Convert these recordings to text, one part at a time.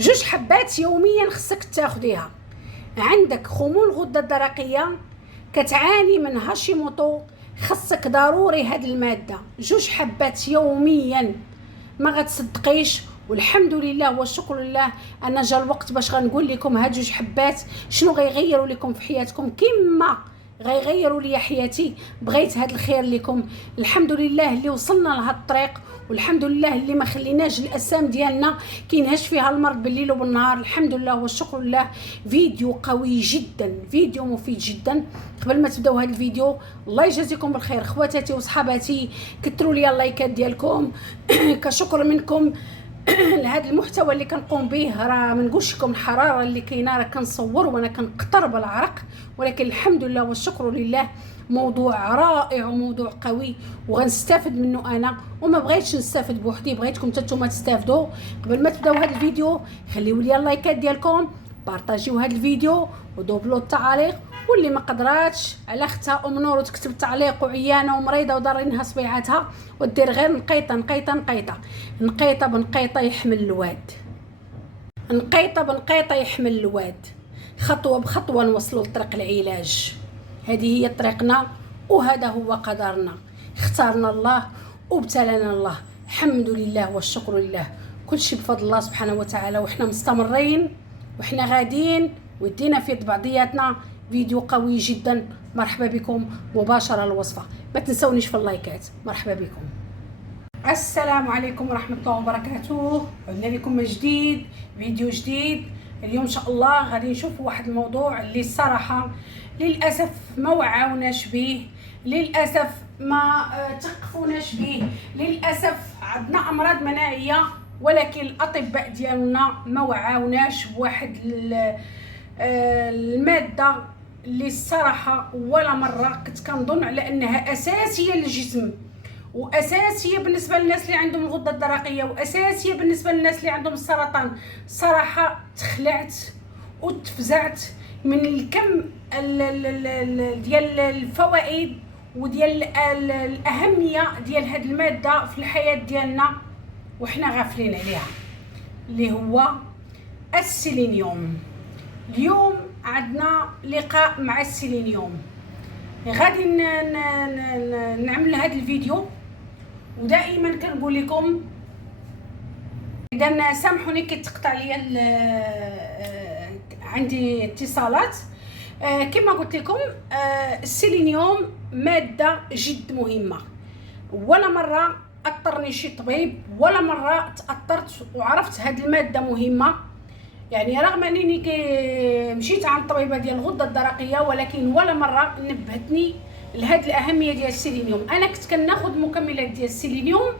جوج حبات يوميا خصك تاخديها. عندك خمول الغده الدرقيه، كتعاني من هاشيموتو، خصك ضروري هاد الماده. جوج حبات يوميا، ما غتصدقيش. والحمد لله والشكر لله انا جا الوقت باش غنقول لكم هاد جوج حبات شنو غيغيروا لكم في حياتكم، كما غيغيروا لي حياتي. بغيت هاد الخير لكم. الحمد لله اللي وصلنا لهاد الطريق، والحمد لله اللي ما خليناش الاسام ديالنا كينهش فيها المرض بالليل وبالنهار. الحمد لله والشكر لله. فيديو قوي جدا، فيديو مفيد جدا. قبل ما تبداو هذا الفيديو، الله يجازيكم بالخير خواتاتي وصحاباتي، كثروا لي اللايكات ديالكم كشكر منكم لهذا المحتوى اللي كنقوم به. راه ما نقولش لكم الحراره اللي كاينه، راه كنصور وانا كنقطر بالعرق، ولكن الحمد لله والشكر لله موضوع رائع وموضوع قوي وغنستافد منه انا، وما بغيتش نستافد بوحدي، بغيتكم نتوما تستافدوا. قبل ما تبداو هذا الفيديو خليوا لي اللايكات ديالكم، بارطاجيو هذا الفيديو ودوبلوا التعاليق. واللي ما قدراتش على اختها ام نور وتكتب تعليق وعيانه ومريضه ودارينها صبيعاتها ودير غير نقيطه نقيطه نقيطه نقيطه بنقيطه يحمل الواد، نقيطه بنقيطه يحمل الواد. خطوه بخطوه نوصلوا لطريق العلاج. هذه هي طريقنا وهذا هو قدرنا. اختارنا الله وابتلانا الله. الحمد لله والشكر لله. كل شيء بفضل الله سبحانه وتعالى، وإحنا مستمرين وإحنا غاديين ودينا في يد بعضياتنا. فيديو قوي جدا. مرحبا بكم. مباشرة الوصفة. ما تنسونيش في اللايكات. مرحبا بكم. السلام عليكم ورحمة الله وبركاته. عدنا لكم من جديد، فيديو جديد. اليوم ان شاء الله غادي نشوف واحد الموضوع اللي الصراحة للأسف ما وعاوناش به، للأسف ما تقفوناش به، للأسف عندنا أمراض مناعية ولكن الأطباء ديالنا ما وعاوناش بواحد المادة اللي الصراحة ولا مرة كنت كنظن على أنها أساسية للجسم، وأساسية بالنسبة للناس اللي عندهم الغدة الدرقية، وأساسية بالنسبة للناس اللي عندهم السرطان. صراحة تخلعت وتفزعت من الكم ديال الفوائد وديال الأهمية ديال هاد المادة في الحياة ديالنا وإحنا غافلين عليها، اللي هو السيلينيوم. اليوم عندنا لقاء مع السيلينيوم. غادي نعمل هذا الفيديو، ودائما كنقول لكم اذا سامحوني كيتقطع ليا عندي اتصالات. كما قلت لكم السيلينيوم ماده جد مهمه. ولا مره اضطرني شي طبيب، ولا مره تاثرت وعرفت هذه الماده مهمه. يعني رغم انني مشيت عند طبيبه ديال الغده الدرقيه، ولكن ولا مره نبهتني لهذه الاهميه ديال السيلينيوم. انا كنت كناخذ مكملات ديال السيلينيوم،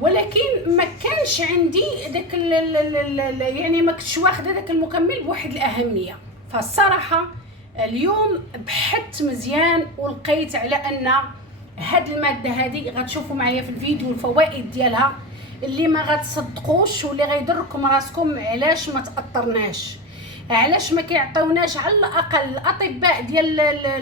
ولكن ما كانش عندي داك يعني ما كنتش واخده داك المكمل بواحد الاهميه. فالصراحه اليوم بحثت مزيان ولقيت على ان هاد الماده هذه غتشوفوا معايا في الفيديو الفوائد ديالها اللي ما غتصدقوش واللي غيضركم راسكم. علاش ما تاثرناش؟ علاش ما كيعطيوناش على الاقل الاطباء ديال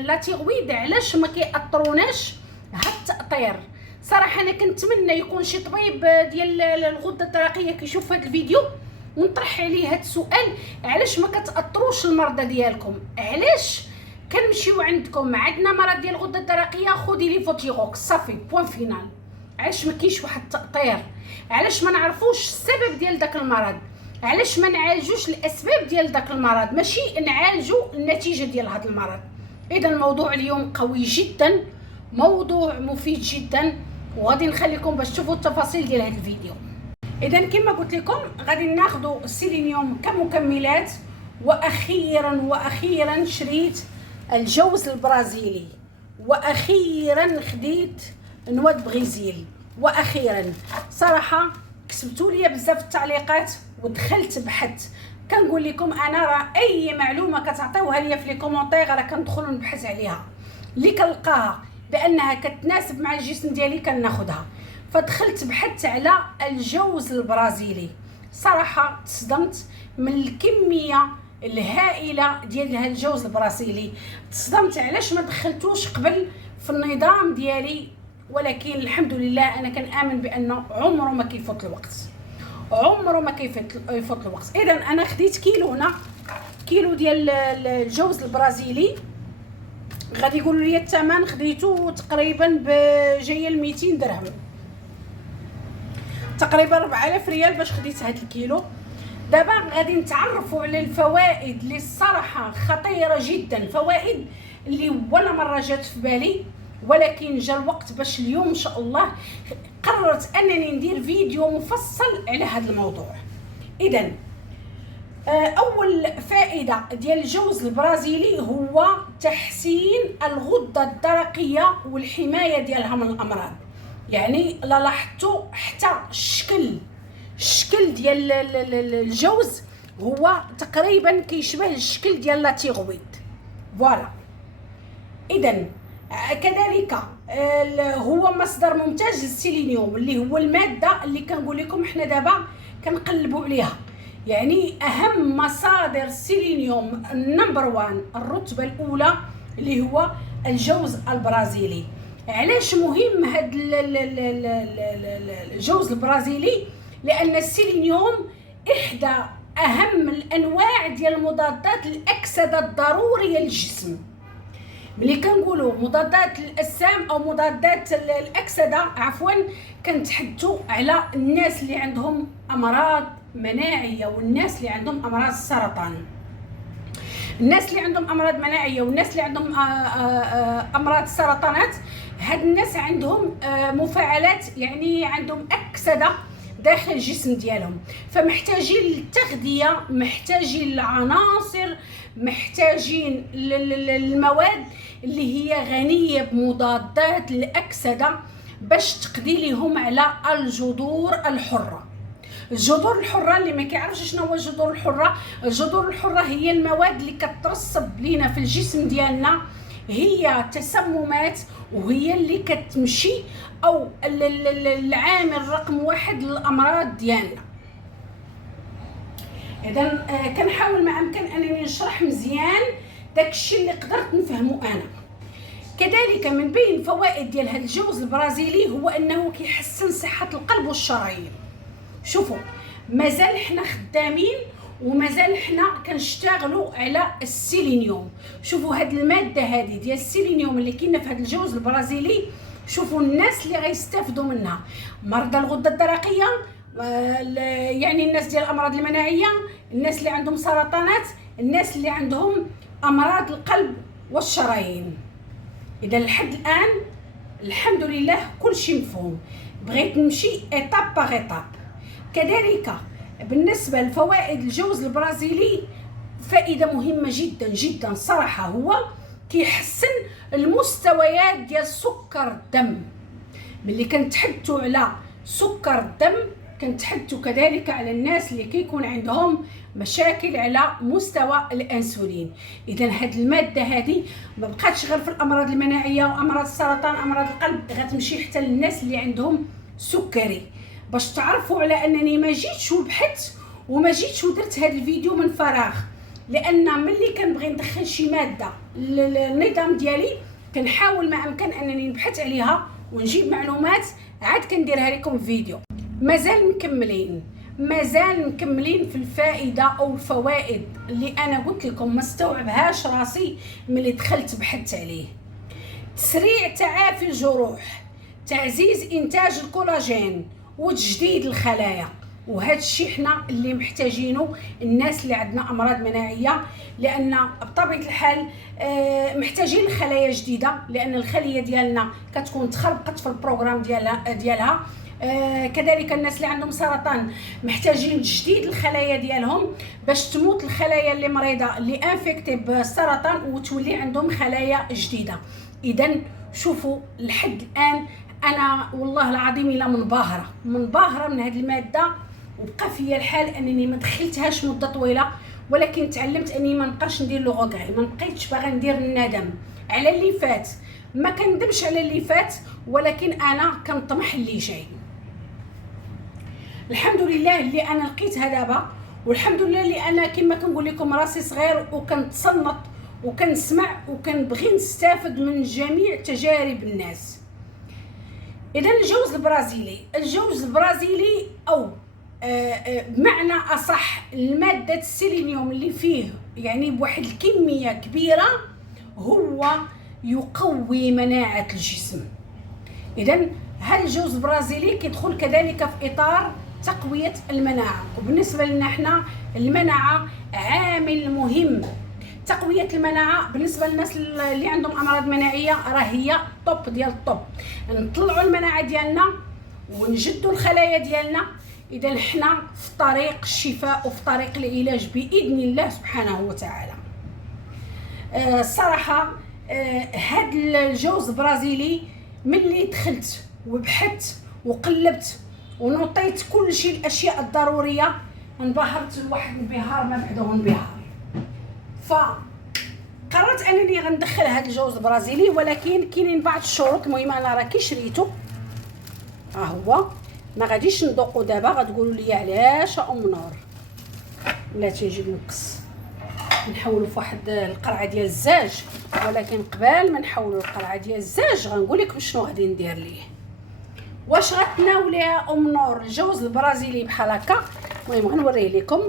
لاتيغويد؟ علاش ما كيأثروناش هاد التأطير؟ صراحه انا كنتمنى يكون شي طبيب ديال الغده الدرقيه كيشوف هاد الفيديو ونطرح عليه هاد السؤال. علاش ما كتأثروش المرضى ديالكم؟ علاش كنمشيو عندكم عندنا مرض ديال الغده الدرقيه خدي لي فوتيغوكس صافي بوين فينال؟ علاش ما كاينش واحد التأطير؟ علاش ما نعرفوش السبب ديال داك المرض؟ علاش ما نعالجوش الاسباب ديال داك المرض ماشي نعالجوا النتيجه ديال هذا المرض؟ اذا الموضوع اليوم قوي جدا، موضوع مفيد جدا، وغادي نخليكم باش تشوفوا التفاصيل ديال هذا الفيديو. اذا كما قلت لكم غادي ناخذوا السيلينيوم كمكملات. واخيرا شريت الجوز البرازيلي، واخيرا خديت نواه بريزيل، واخيرا صراحه كتبتوا لي بزاف التعليقات ودخلت بحث. كنقول لكم انا راه اي معلومه كتعطيوها لي في لي كومونتير راه كندخل نبحث عليها، اللي كنلقاها بانها كتناسب مع الجسم ديالي كناخذها. فدخلت بحثت على الجوز البرازيلي. صراحه تصدمت من الكميه الهائله ديال هذا الجوز البرازيلي. تصدمت علاش ما دخلتوش قبل في النظام ديالي، ولكن الحمد لله انا كنآمن بانه عمره ما كيفوت الوقت، عمره ما يفوت الوقت. اذا انا خديت كيلو هنا، كيلو ديال الجوز البرازيلي. غادي يقولوا لي الثمن خديته تقريبا جايه ل 200 درهم، تقريبا 4000 ريال باش خديت هذا الكيلو. دابا غادي نتعرفوا على الفوائد اللي الصراحه خطيره جدا، فوائد اللي ولا مره جات في بالي، ولكن جا الوقت باش اليوم ان شاء الله قررت انني ندير فيديو مفصل على هذا الموضوع. اذا اول فائده ديال الجوز البرازيلي هو تحسين الغده الدرقيه والحمايه ديالها من الامراض. يعني لا لاحظتوا حتى الشكل ديال الجوز هو تقريبا كيشبه الشكل ديال لا تيغويد، فوالا. اذا كذلك هو مصدر ممتاز للسيلينيوم، اللي هو الماده اللي كنقول لكم احنا دابا كنقلبوا عليها. يعني اهم مصادر السيلينيوم نمبر 1 الرتبه الاولى اللي هو الجوز البرازيلي. علاش مهم هذا الجوز البرازيلي؟ لان السيلينيوم احدى اهم الانواع ديال المضادات الاكسده الضروريه للجسم. ملي كنقولوا مضادات الاجسام او مضادات الاكسده عفوا، كنتحدثوا على الناس اللي عندهم امراض مناعيه والناس اللي عندهم امراض السرطان. الناس اللي عندهم امراض مناعيه والناس اللي عندهم امراض السرطانات، هاد الناس عندهم مفاعلات، يعني عندهم اكسده داخل الجسم ديالهم، فمحتاجين للتغذيه، محتاجين للعناصر، محتاجين للمواد اللي هي غنيه بمضادات الاكسده باش تقضي لهم على الجذور الحره. الجذور الحره اللي ما كيعرفش شنو هو الجذور الحره، الجذور الحره هي المواد اللي كترسب لينا في الجسم ديالنا، هي تسممات، وهي اللي كتمشي او العامل رقم 1 للامراض ديالنا. اذا كنحاول ما امكن انني نشرح مزيان داكشي اللي قدرت نفهمه انا. كذلك من بين الفوائد ديال هذا الجوز البرازيلي هو انه كيحسن صحه القلب والشرايين. شوفوا مازال حنا خدامين ومازال حنا كنشتغلوا على السيلينيوم. شوفوا هاد الماده هذه ديال السيلينيوم اللي كاينه في هذا الجوز البرازيلي، شوفوا الناس اللي غيستافدوا منها مرضى الغده الدرقيه، يعني الناس ديال الامراض المناعيه، الناس اللي عندهم سرطانات، الناس اللي عندهم امراض القلب والشرايين. اذا لحد الان الحمد لله كل شيء مفهوم، بغيت نمشي ايتاب باغ ايتاب. كذلك بالنسبه لفوائد الجوز البرازيلي، فائده مهمه جدا جدا صراحه، هو كيحسن المستويات ديال سكر الدم. ملي كنتحدثوا على سكر الدم كنتحدثوا كذلك على الناس اللي كيكون عندهم مشاكل على مستوى الانسولين. اذا هاد الماده هذه ما بقاتش غير في الامراض المناعيه وامراض السرطان، امراض القلب، غتمشي حتى للناس اللي عندهم سكري. باش تعرفوا على انني ما جيتش وبحثت وما جيتش ودرت هذا الفيديو من فراغ، لان ملي كنبغي ندخل شي ماده للنظام ديالي كنحاول ما امكن انني نبحث عليها ونجيب معلومات عاد كنديرها لكم في فيديو. مازال مكملين في الفائده او الفوائد اللي انا قلت لكم ما استوعبهاش راسي ملي دخلت بحثت عليه. تسريع تعافي الجروح، تعزيز انتاج الكولاجين وتجديد الخلايا، وهذا الشيء حنا اللي محتاجينه الناس اللي عندنا امراض مناعيه، لان بطبيعه الحال محتاجين الخلايا جديده، لان الخليه ديالنا كتكون تخربقت في البروغرام ديالها. كذلك الناس اللي عندهم سرطان محتاجين تجديد الخلايا ديالهم باش تموت الخلايا اللي مريضه اللي انفكتي بالسرطان وتولي عندهم خلايا جديده. اذا شوفوا لحد الان انا والله العظيم الا منبهره من هذه الماده، وبقى فيا الحال انني ما دخلتهاش مده طويله، ولكن تعلمت اني ما نبقاش ندير لو غوغري، ما بقيتش باغا ندير الندم على اللي فات. ما كندمش على اللي فات، ولكن انا كنطمح اللي جاي. الحمد لله اللي انا لقيتها دابا، والحمد لله اللي انا كما كنقول لكم راسي صغير وكنتصنت وكنسمع وكنبغي نستافد من جميع تجارب الناس. اذا الجوز البرازيلي او بمعنى اصح الماده السيلينيوم اللي فيه يعني بواحد الكميه كبيره هو يقوي مناعه الجسم. اذا هذا الجوز البرازيلي كيدخل كذلك في اطار تقويه المناعه، وبالنسبه لنا احنا المناعه عامل مهم. تقويه المناعه بالنسبه للناس اللي عندهم امراض مناعيه راه هي طوب ديال الطوب. نطلعوا المناعه ديالنا ونجدوا الخلايا ديالنا. اذا حنا في طريق الشفاء وفي طريق العلاج باذن الله سبحانه وتعالى. الصراحه هاد الجوز البرازيلي ملي دخلت وبحثت وقلبت ونطيت كل شيء الاشياء الضروريه انبهرت لواحد الانبهار ما بعده انبهار. فقررت انني غندخل هذا الجوز البرازيلي، ولكن كاينين بعض الشروط. المهم انا راه كي شريته ها هو، ما غاديش ندوقو دابا. غتقولوا لي علاش ام نور لا تيجي نقص نحولوا في واحد القرعه ديال الزاج، ولكن قبل ما نحولوا القرعه ديال الزاج غنقول لكم شنو غادي ندير ليه. واش غتناوليها ام نور الجوز البرازيلي بحال هكا؟ المهم غنوريه لكم.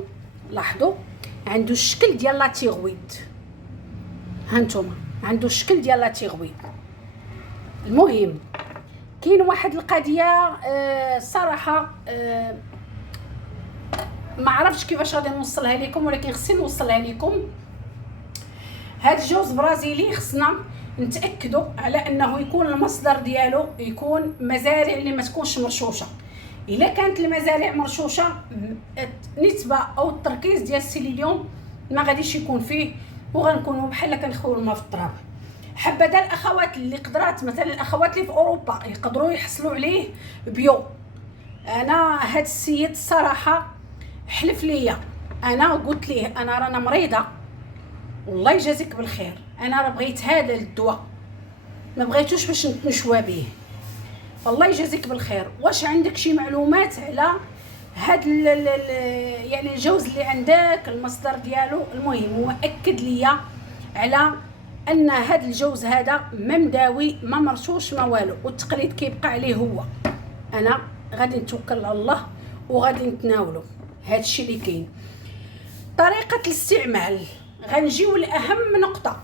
لاحظوا عنده الشكل ديال لا تيغويد، هانتوما عنده الشكل ديال لا تيغويد. المهم كاين واحد القضيه صراحه ما عرفتش كيفاش غادي نوصلها لكم، ولكن خصني نوصلها لكم. هاد الجوز برازيلي خصنا نتاكدوا على انه يكون المصدر ديالو يكون مزارع اللي ما تكونش مرشوشه. الا كانت المزارع مرشوشه نسبه او التركيز ديال السيلينيوم ما غاديش يكون فيه، وغنكونوا بحال كنخويو الماء في التراب. حبذا الاخوات اللي قدرات، مثلا الاخوات اللي في اوروبا يقدروا يحصلوا عليه بيو. انا هاد السيد الصراحه حلف ليا، انا قلت ليه انا رانا مريضه والله يجازيك بالخير، انا راه بغيت هذا الدواء ما بغيتوش باش نتنشوا به، الله يجازيك بالخير. واش عندك شي معلومات على هاد يعني الجوز اللي عندك المصدر ديالو؟ المهم هو اكد ليا على ان هاد الجوز هذا ما مداوي ما مرشوش ما والو، والتقليد كيبقى عليه هو. انا غادي نتوكل على الله وغادي نتناولو هاد الشيء اللي كاين. طريقه الاستعمال غنجيو لاهم نقطه،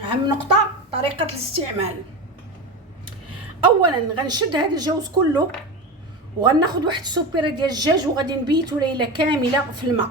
اهم نقطه طريقه الاستعمال. اولا غنشد هذا الجوز كله وغناخذ واحد السوبيره ديال الدجاج وغادي نبيتو ليله كامله في الماء.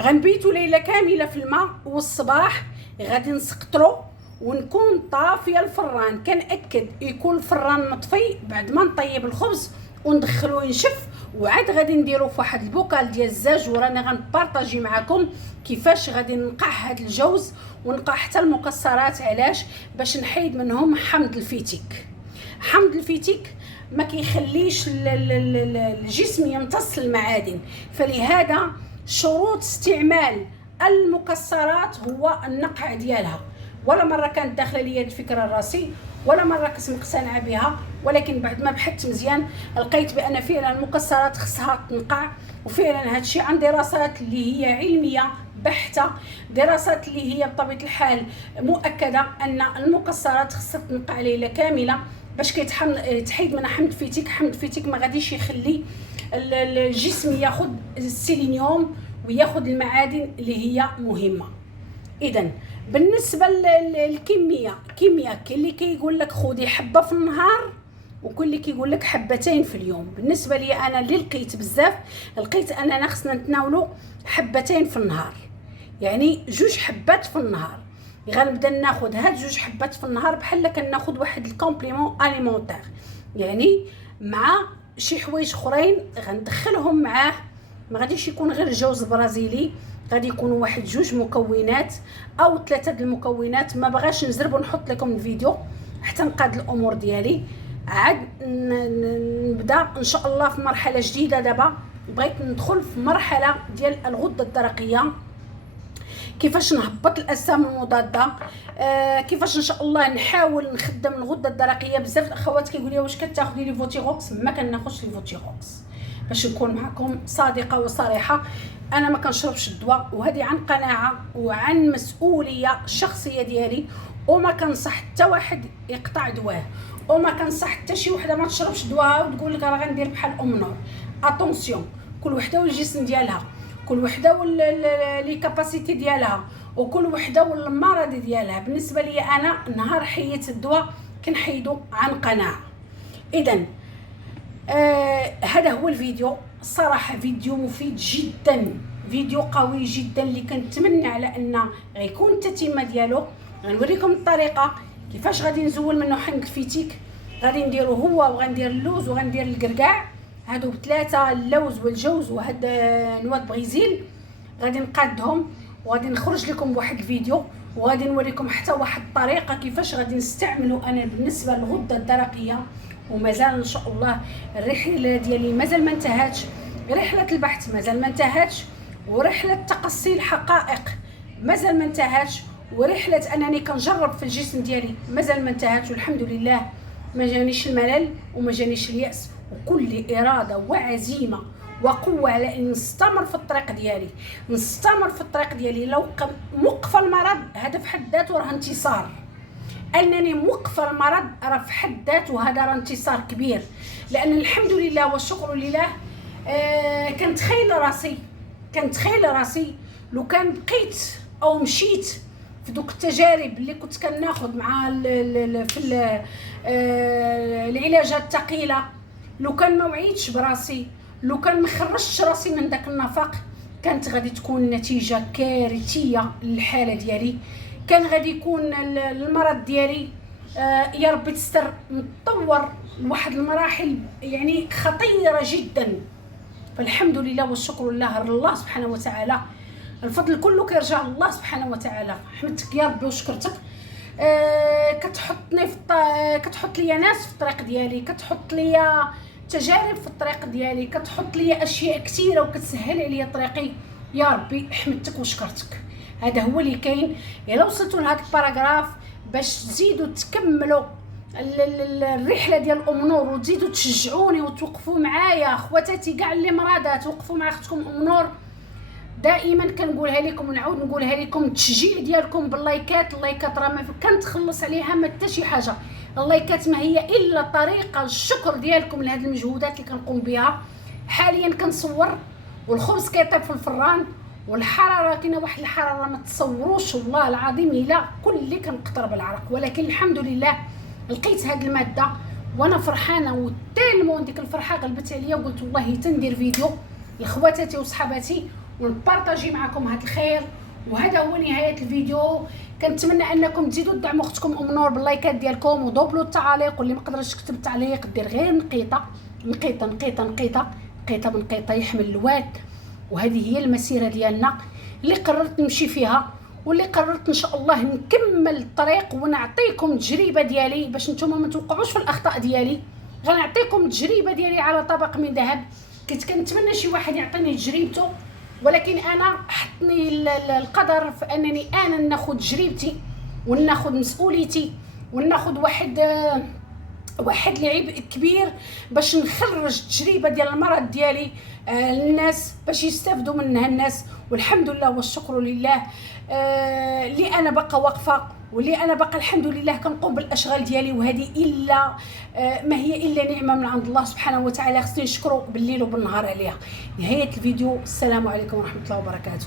غنبيتو ليله كامله في الماء، والصباح غادي نسقطرو ونكون طافيه الفران. كنأكد يكون الفران مطفي بعد ما نطيب الخبز وندخلو ينشف، وعاد غادي نديرو في واحد البوكال ديال الزاج. ورانا غنبارطاجي معكم كيفاش غادي نقع هاد الجوز ونقع حتى المكسرات. علاش؟ باش نحيد منهم حمض الفيتيك. حمض الفيتيك ما كيخليش الجسم يمتص المعادن، فلهذا شروط استعمال المكسرات هو النقع ديالها. ولا مره كانت داخله ليا الفكره راسي، ولا مره كنت مقتنعه بها، ولكن بعد ما بحثت مزيان لقيت بان فعلا المكسرات خصها تنقع. وفعلا هادشي عن دراسات اللي هي علميه بحته، دراسات اللي هي بطبيعه الحال مؤكده ان المكسرات خصها تنقع ليله كامله باش تحيد منها حمض فيتيك. حمض فيتيك ما غاديش يخلي الجسم ياخذ السيلينيوم وياخذ المعادن اللي هي مهمه. اذا بالنسبه للكميه، كاين اللي كيقول لك خذي حبه في النهار، وكل اللي كيقول لك حبتين في اليوم. بالنسبه لي انا اللي لقيت بزاف، لقيت اننا خصنا نتناولوا حبتين في النهار، يعني 2 حبات في النهار. غنبدا ناخذ هاد 2 حبات في النهار بحال كناخذ واحد الكومبليمون اليمونتير، يعني مع شي حوايج اخرين غندخلهم معاه. ما غاديش يكون غير الجوز البرازيلي، غادي يكونوا واحد 2 مكونات او 3 د المكونات. ما بغاش نزرب ونحط لكم الفيديو حتى نقاد الامور ديالي. عاد نبدا ان شاء الله في مرحله جديده. دابا بغيت ندخل في مرحله ديال الغده الدرقيه، كيفاش نهبط الاجسام المضاده، كيفاش ان شاء الله نحاول نخدم الغده الدرقيه. بزاف الاخوات كيقولوا لي واش كتاخذي لي فوتيغوكس؟ ما كناخذش لي فوتيغوكس، باش نكون معكم صادقه وصريحه. انا ما كنشربش الدواء، وهذه عن قناعه وعن مسؤوليه شخصيه ديالي، وما كنصح حتى واحد يقطع دواه. وما كنصح حتى شي وحده ما تشربش دواها وتقول لك راه غندير بحال ام نور. اتونسيون، كل وحده والجسم ديالها، كل وحده لي كاباسيتي ديالها، وكل وحده والمرض ديالها. بالنسبه لي انا نهار حيدت الدواء كنحيدو عن قناعه. اذا هذا هو الفيديو. صراحه فيديو مفيد جدا، فيديو قوي جدا اللي كنتمنى على ان غيكون التتمه ديالو. غنوريكم الطريقه كيفاش غادي نزول منه حنك الفيتيك. غادي نديرو هو وغندير اللوز وغندير الكركاع، هادو ثلاثه، اللوز والجوز وهاد نواه بريزيل. غادي نقادهم وغادي نخرج لكم بواحد الفيديو، وغادي نوريكم حتى واحد الطريقه كيفاش غادي نستعملو انا بالنسبه للغده الدرقيه. ومازال ان شاء الله الرحله ديالي مازال ما انتهاتش، رحله البحث مازال ما انتهاتش، ورحله تقصي الحقائق مازال ما انتهاتش، ورحله انني كنجرب في الجسم ديالي مازال ما انتهاتش. والحمد لله ما جانيش الملل وما جانيش الياس، وكل اراده وعزيمه وقوه على ان نستمر في الطريق ديالي، نستمر في الطريق ديالي. لو موقفه المرض هذا في حد ذاته راه انتصار. انني موقفه المرض راه في حد ذاته هذا راه انتصار كبير، لان الحمد لله والشكر لله. كنتخيل راسي لو كان بقيت او مشيت في دوك التجارب اللي كنت كناخذ مع في العلاجات الثقيله، لو كان ما وعيتش براسي، لو كان ما خرجتش راسي من داك النفق، كانت غادي تكون نتيجه كارثيه للحاله ديالي. كان غادي يكون المرض ديالي يا ربي تستر متطور لواحد المراحل يعني خطيره جدا. فالحمد لله والشكر لله، الله سبحانه وتعالى. الفضل كله كيرجع لله سبحانه وتعالى. حمدتك يا ربي وشكرتك. كتحط لي ناس في الطريق ديالي، كتحط لي تجارب في الطريق ديالي، كتحط لي اشياء كثيره وكتسهل عليا طريقي. يا ربي حمدتك وشكرتك. هذا هو اللي كاين. الا وصلتوا لهذا الباراغراف باش تزيدوا تكملوا الرحله ديال ام نور وتزيدوا تشجعوني وتوقفوا معايا خواتاتي كاع اللي مرادات، وقفوا مع اختكم ام نور. دائما كنقولها لكم ونعاود نقولها لكم، التشجيع ديالكم باللايكات. اللايكات راه ما كنتخلص عليها ما حتى شي حاجه. اللايكات ما هي الا طريقه الشكر ديالكم لهذه المجهودات اللي كنقوم بها. حاليا كنصور والخبز كيطيب في الفران، والحراره كاينه واحد الحراره ما تصوروش والله العظيم الا كل اللي كنقطر بالعرق. ولكن الحمد لله لقيت هذه الماده وانا فرحانه، وتالمون ديك الفرحه غلبت عليا، وقلت والله تندير فيديو لخواتاتي وصحاباتي ونبارطاجي معكم هذا الخير. وهذا هو نهايه الفيديو. كنتمنى انكم تزيدوا تدعموا اختكم ام نور باللايكات ديالكم ودوبلوا التعاليق، واللي ما قدرش يكتب التعليق دير غير نقيطه نقيطه نقيطه نقيطه نقيطه بنقيطه يحمل الواد. وهذه هي المسيره ديالنا اللي قررت نمشي فيها، واللي قررت ان شاء الله نكمل الطريق ونعطيكم التجربه ديالي باش نتوما ما توقعوش في الاخطاء ديالي. غنعطيكم التجربه ديالي على طبق من ذهب. كنت كنتمنى شي واحد يعطيني تجربته، ولكن انا حطني القدر في انني انا ناخذ تجربتي وناخذ مسؤوليتي وناخذ واحد لعيب كبير باش نخرج التجربه ديال المرض ديالي للناس باش يستافدوا منها الناس. والحمد لله والشكر لله اللي انا باقا واقفه، واللي انا باقا الحمد لله كنقوم بالاشغال ديالي. وهذه الا ما هي الا نعمه من عند الله سبحانه وتعالى، خصني نشكره بالليل وبالنهار عليها. نهايه الفيديو، السلام عليكم ورحمه الله وبركاته.